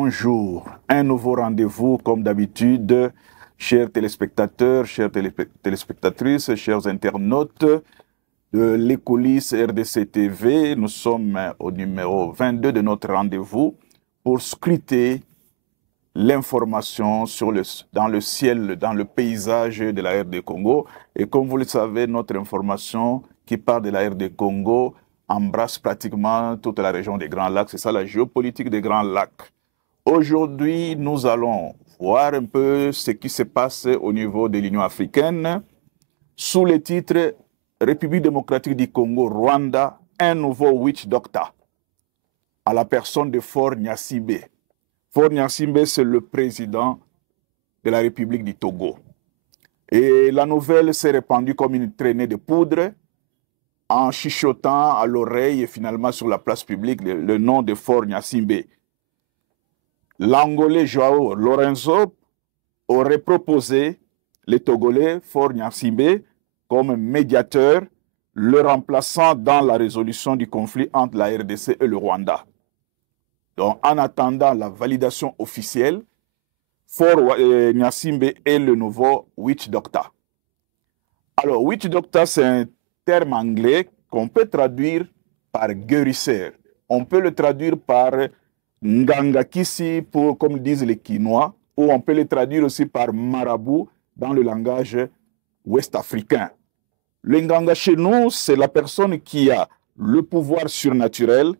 Bonjour, un nouveau rendez-vous comme d'habitude, chers téléspectateurs, chères téléspectatrices, chers internautes de l'Écolis RDC TV. Nous sommes au numéro 22 de notre rendez-vous pour scruter l'information dans le ciel, dans le paysage de la RD Congo. Et comme vous le savez, notre information qui part de la RD Congo embrasse pratiquement toute la région des Grands Lacs. C'est ça la géopolitique des Grands Lacs. Aujourd'hui, nous allons voir un peu ce qui se passe au niveau de l'Union africaine sous le titre République démocratique du Congo, Rwanda, un nouveau witch doctor à la personne de Faure Gnassingbé. Faure Gnassingbé, c'est le président de la République du Togo. Et la nouvelle s'est répandue comme une traînée de poudre en chuchotant à l'oreille et finalement sur la place publique le nom de Faure Gnassingbé. L'Angolais Joao Lorenzo aurait proposé les Togolais Faure Gnassingbé comme médiateur, le remplaçant dans la résolution du conflit entre la RDC et le Rwanda. Donc, en attendant la validation officielle, Faure Gnassingbé est le nouveau witch doctor. Alors, witch doctor, c'est un terme anglais qu'on peut traduire par guérisseur. On peut le traduire par Ngangakisi, comme disent les Quinois, ou on peut le traduire aussi par marabout dans le langage ouest-africain. Le Nganga chez nous, c'est la personne qui a le pouvoir surnaturel,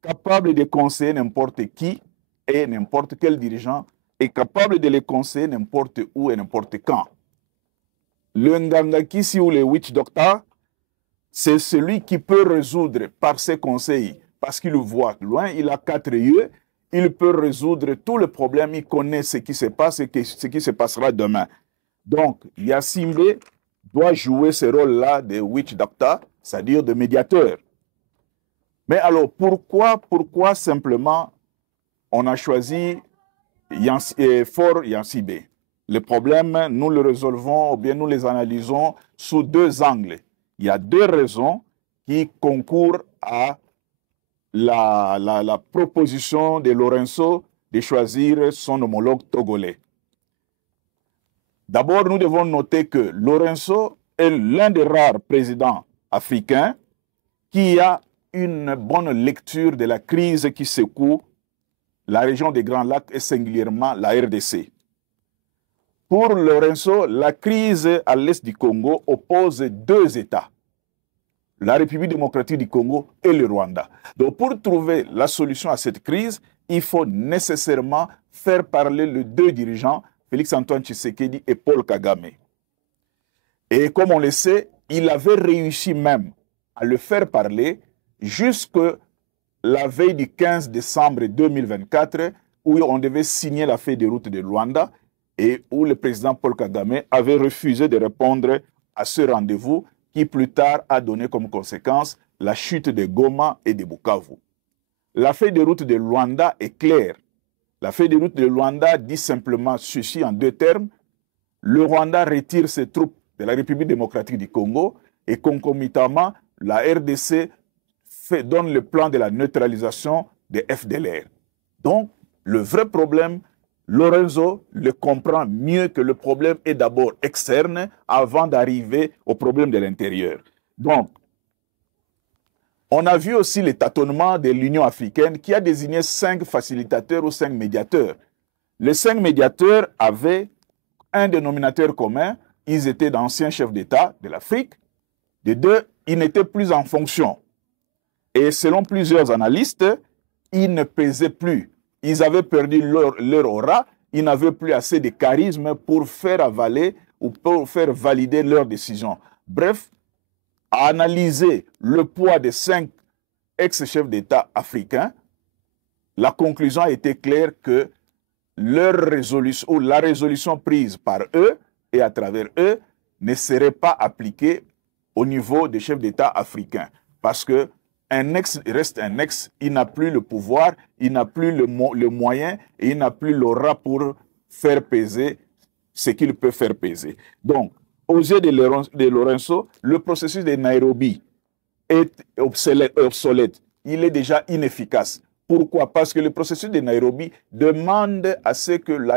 capable de conseiller n'importe qui et n'importe quel dirigeant, et capable de les conseiller n'importe où et n'importe quand. Le Ngangakisi ou le witch doctor, c'est celui qui peut résoudre par ses conseils, parce qu'il voit loin, il a 4 yeux, il peut résoudre tous les problèmes, il connaît ce qui se passe et ce qui se passera demain. Donc, Gnassingbé doit jouer ce rôle-là de witch doctor, c'est-à-dire de médiateur. Mais alors, pourquoi simplement on a choisi Faure Gnassingbé? Les problèmes, nous les résolvons ou bien nous les analysons sous 2 angles. Il y a 2 raisons qui concourent à la proposition de Lorenzo de choisir son homologue togolais. D'abord, nous devons noter que Lorenzo est l'un des rares présidents africains qui a une bonne lecture de la crise qui secoue la région des Grands Lacs et singulièrement la RDC. Pour Lorenzo, la crise à l'est du Congo oppose 2 États, la République démocratique du Congo et le Rwanda. Donc pour trouver la solution à cette crise, il faut nécessairement faire parler les 2 dirigeants, Félix-Antoine Tshisekedi et Paul Kagame. Et comme on le sait, il avait réussi même à le faire parler jusque la veille du 15 décembre 2024, où on devait signer la feuille de route de Luanda et où le président Paul Kagame avait refusé de répondre à ce rendez-vous qui plus tard a donné comme conséquence la chute de Goma et de Bukavu. La feuille de route de Luanda est claire. La feuille de route de Luanda dit simplement ceci en 2 termes. Le Rwanda retire ses troupes de la République démocratique du Congo et concomitamment, la RDC donne le plan de la neutralisation des FDLR. Donc, le vrai problème, Lorenzo le comprend mieux que le problème est d'abord externe avant d'arriver au problème de l'intérieur. Donc, on a vu aussi le tâtonnement de l'Union africaine qui a désigné 5 facilitateurs ou 5 médiateurs. Les 5 médiateurs avaient un dénominateur commun, ils étaient d'anciens chefs d'État de l'Afrique. De 2, ils n'étaient plus en fonction. Et selon plusieurs analystes, ils ne pesaient plus. Ils avaient perdu leur aura, ils n'avaient plus assez de charisme pour faire avaler ou pour faire valider leurs décisions. Bref, à analyser le poids des 5 ex-chefs d'État africains, la conclusion a été claire que leur résolution, ou la résolution prise par eux et à travers eux ne serait pas appliquée au niveau des chefs d'État africains. Parce que un ex reste un ex, il n'a plus le pouvoir, il n'a plus le moyen et il n'a plus l'aura pour faire peser ce qu'il peut faire peser. Donc, aux yeux de Lorenzo, le processus de Nairobi est obsolète. Il est déjà inefficace. Pourquoi? Parce que le processus de Nairobi demande à ce que la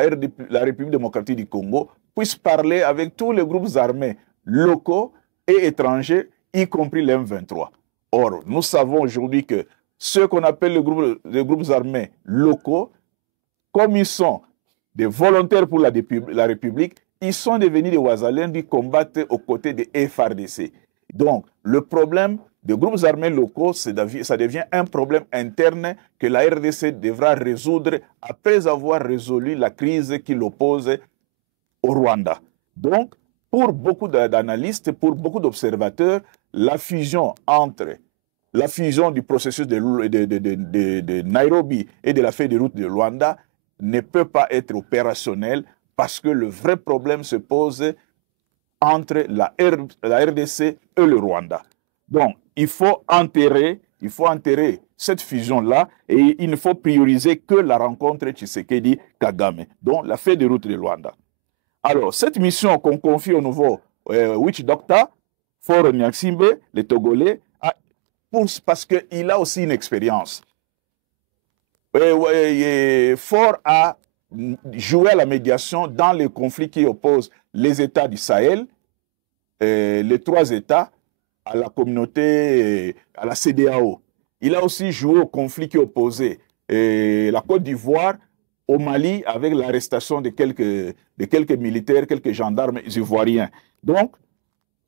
République démocratique du Congo puisse parler avec tous les groupes armés locaux et étrangers, y compris les M23. Or, nous savons aujourd'hui que ceux qu'on appelle les groupes armés locaux, comme ils sont des volontaires pour la République, ils sont devenus des Ouazalens qui combattent aux côtés des FARDC. Donc, le problème des groupes armés locaux, ça devient un problème interne que la RDC devra résoudre après avoir résolu la crise qui l'oppose au Rwanda. Donc, pour beaucoup d'analystes, pour beaucoup d'observateurs, la fusion du processus de Nairobi et de la feuille de route de Rwanda ne peut pas être opérationnelle parce que le vrai problème se pose entre la RDC et le Rwanda. Donc, il faut enterrer cette fusion-là et il ne faut prioriser que la rencontre Tshisekedi-Kagame, donc la feuille de route de Rwanda. Alors, cette mission qu'on confie au nouveau Witch Doctor, Faure Gnassingbé, le Togolais, parce qu'il a aussi une expérience. Faure a joué à la médiation dans les conflits qui opposent les États du Sahel, les 3 États, à la communauté, à la CEDEAO. Il a aussi joué au conflit qui opposait la Côte d'Ivoire au Mali avec l'arrestation de quelques militaires, quelques gendarmes ivoiriens. Donc,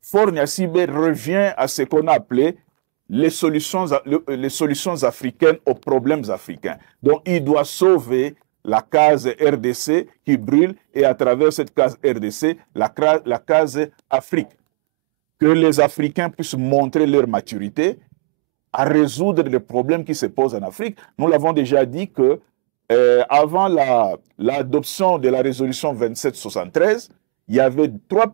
Faure Gnassingbé revient à ce qu'on a appelé les solutions africaines aux problèmes africains. Donc, il doit sauver la case RDC qui brûle et à travers cette case RDC, la case Afrique. Que les Africains puissent montrer leur maturité à résoudre les problèmes qui se posent en Afrique. Nous l'avons déjà dit que avant l'adoption de la résolution 2773, il y avait trois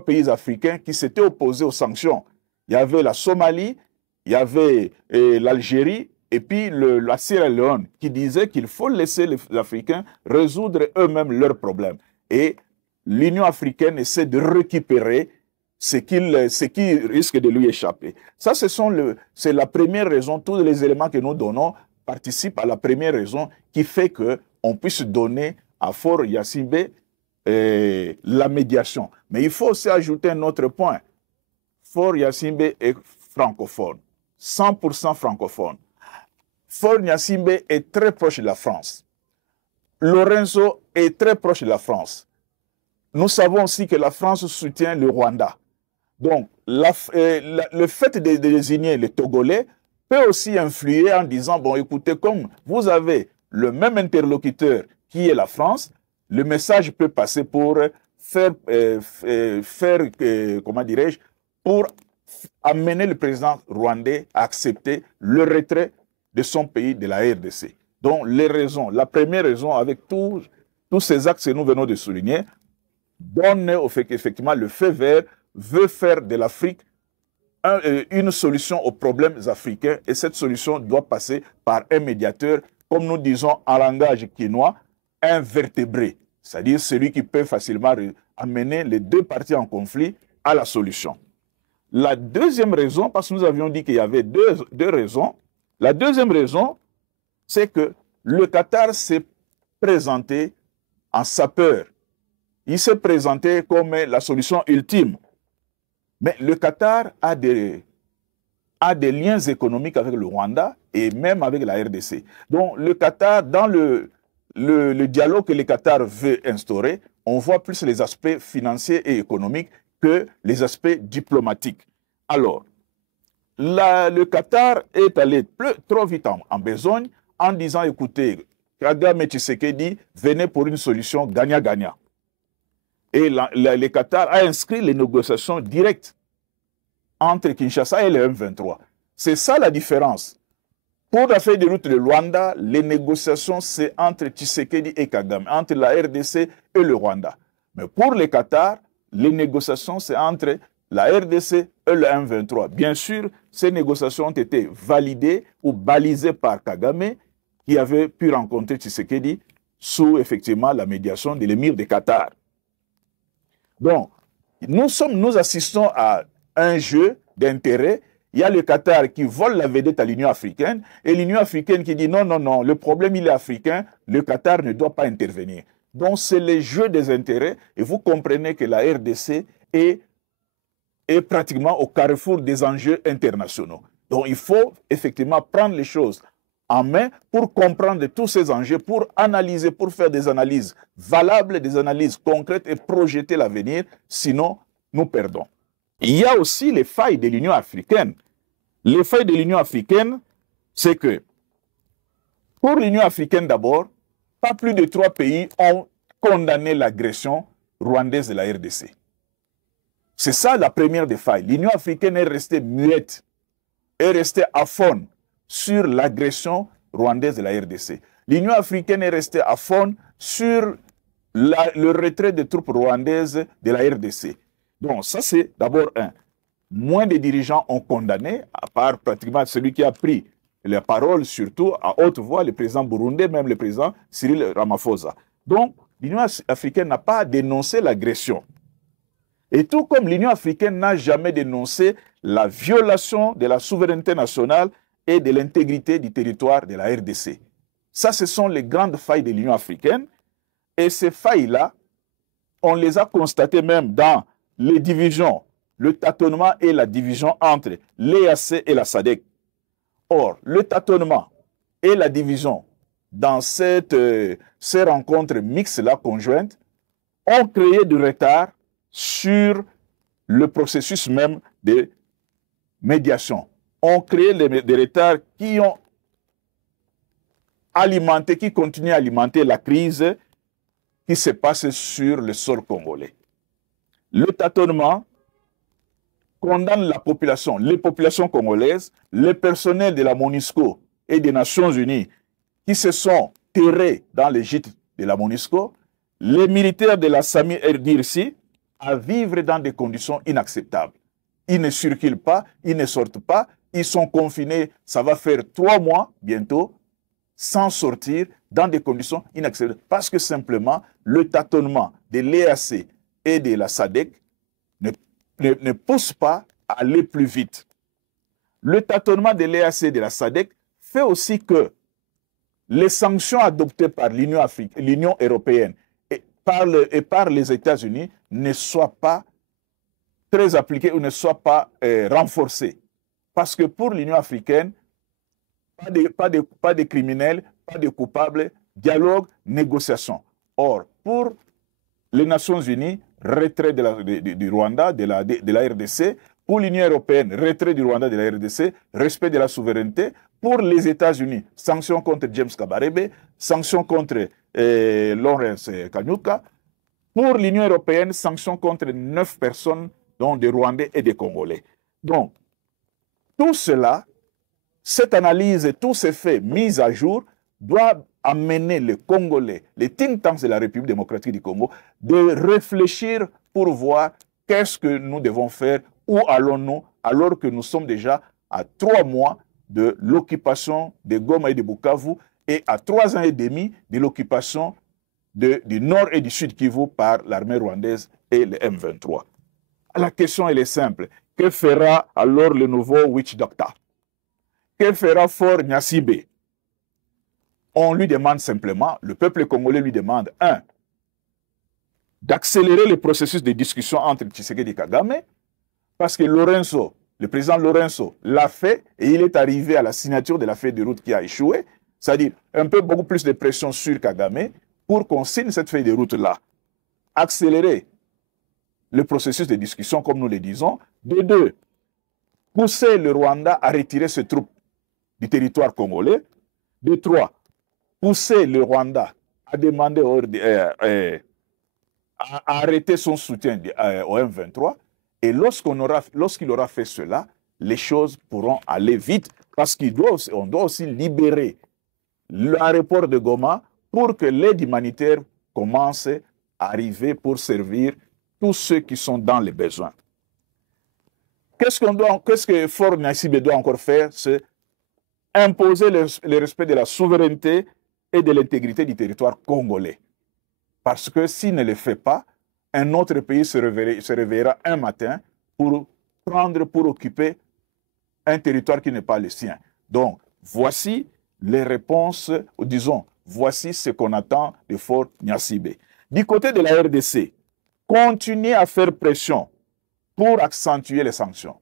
pays africains qui s'étaient opposés aux sanctions. Il y avait la Somalie, il y avait l'Algérie et puis la Sierra Leone qui disait qu'il faut laisser les Africains résoudre eux-mêmes leurs problèmes. Et l'Union africaine essaie de récupérer ce qui risque de lui échapper. Ça, c'est la première raison. Tous les éléments que nous donnons participent à la première raison qui fait qu'on puisse donner à Faure Gnassingbé la médiation. Mais il faut aussi ajouter un autre point. Faure Gnassingbé est francophone, 100% francophone. Faure Gnassingbé est très proche de la France. Lorenzo est très proche de la France. Nous savons aussi que la France soutient le Rwanda. Donc, le fait de désigner les Togolais peut aussi influer en disant, bon, écoutez, comme vous avez le même interlocuteur qui est la France, le message peut passer pour comment dirais-je, pour amener le président rwandais à accepter le retrait de son pays de la RDC. Donc, les raisons, la première raison, avec tous ces axes que nous venons de souligner, donne effectivement le feu vert, veut faire de l'Afrique une solution aux problèmes africains et cette solution doit passer par un médiateur, comme nous disons en langage quinois, un vertébré, c'est-à-dire celui qui peut facilement amener les deux parties en conflit à la solution. La deuxième raison, parce que nous avions dit qu'il y avait deux raisons, la deuxième raison, c'est que le Qatar s'est présenté en sapeur. Il s'est présenté comme la solution ultime. Mais le Qatar a des liens économiques avec le Rwanda et même avec la RDC. Donc le Qatar, dans le dialogue que le Qatar veut instaurer, on voit plus les aspects financiers et économiques que les aspects diplomatiques. Alors, le Qatar est allé trop vite en besogne en disant, écoutez, Kagame Tshisekedi venait pour une solution gagnant-gagnant. Et le Qatar a inscrit les négociations directes entre Kinshasa et le M23. C'est ça la différence. Pour la feuille de route de Rwanda, les négociations, c'est entre Tshisekedi et Kagame, entre la RDC et le Rwanda. Mais pour le Qatar, les négociations, c'est entre la RDC et le M23. Bien sûr, ces négociations ont été validées ou balisées par Kagame, qui avait pu rencontrer Tshisekedi sous effectivement la médiation de l'émir de Qatar. Donc, nous assistons à un jeu d'intérêt il y a le Qatar qui vole la vedette à l'Union africaine et l'Union africaine qui dit non, non, non, le problème il est africain, le Qatar ne doit pas intervenir. Donc c'est le jeu des intérêts et vous comprenez que la RDC est pratiquement au carrefour des enjeux internationaux. Donc il faut effectivement prendre les choses en main pour comprendre tous ces enjeux, pour analyser, pour faire des analyses valables, des analyses concrètes et projeter l'avenir, sinon nous perdons. Il y a aussi les failles de l'Union africaine. Les failles de l'Union africaine, c'est que pour l'Union africaine d'abord, pas plus de 3 pays ont condamné l'agression rwandaise de la RDC. C'est ça la première des failles. L'Union africaine est restée muette, est restée aphone sur l'agression rwandaise de la RDC. L'Union africaine est restée aphone sur le retrait des troupes rwandaises de la RDC. Donc ça c'est d'abord un. Moins de dirigeants ont condamné, à part pratiquement celui qui a pris la parole, surtout à haute voix, le président burundais, même le président Cyril Ramaphosa. Donc l'Union africaine n'a pas dénoncé l'agression. Et tout comme l'Union africaine n'a jamais dénoncé la violation de la souveraineté nationale et de l'intégrité du territoire de la RDC. Ça, ce sont les grandes failles de l'Union africaine. Et ces failles-là, on les a constatées même dans les divisions, le tâtonnement et la division entre l'EAC et la SADC. Or, le tâtonnement et la division dans ces rencontres mixtes-là, conjointes, ont créé du retard sur le processus même de médiation. On crée des retards qui ont alimenté, qui continuent à alimenter la crise qui se passe sur le sol congolais. Le tâtonnement condamne la population, les populations congolaises, le personnel de la MONUSCO et des Nations Unies qui se sont terrés dans les gîtes de la MONUSCO, les militaires de la SAMI RDRC, à vivre dans des conditions inacceptables. Ils ne circulent pas, ils ne sortent pas, ils sont confinés, ça va faire 3 mois bientôt, sans sortir, dans des conditions inacceptables. Parce que simplement, le tâtonnement de l'EAC et de la SADC ne pousse pas à aller plus vite. Le tâtonnement de l'EAC et de la SADC fait aussi que les sanctions adoptées par l'Union européenne et par les États-Unis ne soient pas très appliquées ou ne soient pas renforcées. Parce que pour l'Union africaine, pas de criminels, pas de coupables, dialogue, négociation. Or, pour les Nations Unies, retrait du Rwanda, de la RDC. Pour l'Union européenne, retrait du Rwanda, de la RDC, respect de la souveraineté. Pour les États-Unis, sanctions contre James Kabarebe, sanctions contre Lawrence Kanyuka. Pour l'Union européenne, sanctions contre 9 personnes, dont des Rwandais et des Congolais. Donc, tout cela, cette analyse et tous ces faits mis à jour doivent amener les Congolais, les think tanks de la République démocratique du Congo, de réfléchir pour voir qu'est-ce que nous devons faire, où allons-nous, alors que nous sommes déjà à 3 mois de l'occupation de Goma et de Bukavu et à 3 ans et demi de l'occupation du nord et du sud Kivu par l'armée rwandaise et le M23. La question elle est simple. Que fera alors le nouveau Witch Doctor? Que fera Faure Gnassingbé? On lui demande simplement, le peuple congolais lui demande, d'accélérer le processus de discussion entre Tshisekedi et Kagame, parce que le président Lorenzo l'a fait et il est arrivé à la signature de la feuille de route qui a échoué, c'est-à-dire un peu beaucoup plus de pression sur Kagame pour qu'on signe cette feuille de route-là. Accélérer le processus de discussion, comme nous le disons. De 2, pousser le Rwanda à retirer ses troupes du territoire congolais. De 3, pousser le Rwanda à demander à arrêter son soutien au M23. Et lorsqu'il aura fait cela, les choses pourront aller vite parce qu'on doit aussi libérer l'aéroport de Goma pour que l'aide humanitaire commence à arriver pour servir tous ceux qui sont dans les besoins. Qu'est-ce que Faure Gnassingbé doit encore faire? C'est imposer le respect de la souveraineté et de l'intégrité du territoire congolais. Parce que s'il ne le fait pas, un autre pays se réveillera un matin pour occuper un territoire qui n'est pas le sien. Donc, voici les réponses, ou disons, voici ce qu'on attend de Faure Gnassingbé. Du côté de la RDC, continuer à faire pression pour accentuer les sanctions.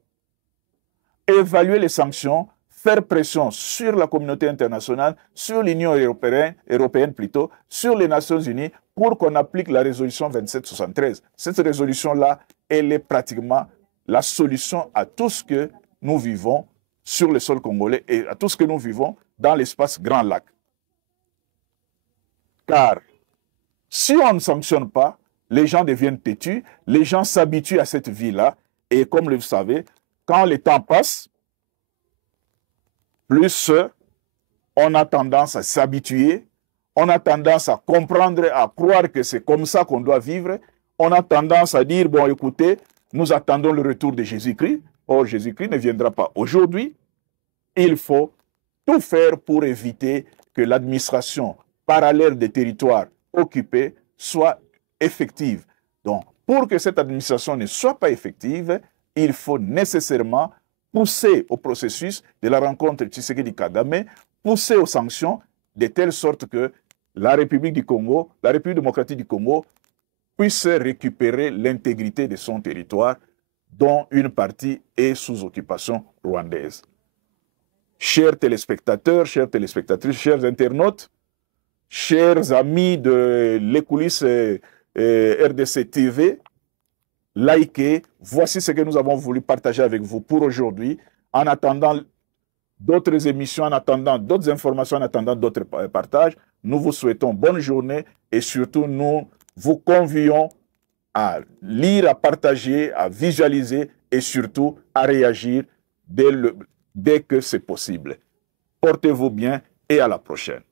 Évaluer les sanctions, faire pression sur la communauté internationale, sur l'Union européenne plutôt, sur les Nations Unies, pour qu'on applique la résolution 2773. Cette résolution-là, elle est pratiquement la solution à tout ce que nous vivons sur le sol congolais et à tout ce que nous vivons dans l'espace Grand Lac. Car si on ne sanctionne pas, les gens deviennent têtus, les gens s'habituent à cette vie-là, et comme vous savez, quand le temps passe, plus on a tendance à s'habituer, on a tendance à comprendre, à croire que c'est comme ça qu'on doit vivre, on a tendance à dire, bon écoutez, nous attendons le retour de Jésus-Christ. Or, Jésus-Christ ne viendra pas aujourd'hui. Il faut tout faire pour éviter que l'administration parallèle des territoires occupés soit effective. Donc, pour que cette administration ne soit pas effective, il faut nécessairement pousser au processus de la rencontre Tshisekedi-Kagame, pousser aux sanctions de telle sorte que la République du Congo, la République démocratique du Congo, puisse récupérer l'intégrité de son territoire, dont une partie est sous occupation rwandaise. Chers téléspectateurs, chères téléspectatrices, chers internautes, chers amis de les coulisses RDC TV, likez, voici ce que nous avons voulu partager avec vous pour aujourd'hui, en attendant d'autres émissions, en attendant d'autres informations, en attendant d'autres partages. Nous vous souhaitons bonne journée et surtout nous vous convions à lire, à partager, à visualiser et surtout à réagir dès que c'est possible. Portez-vous bien et à la prochaine.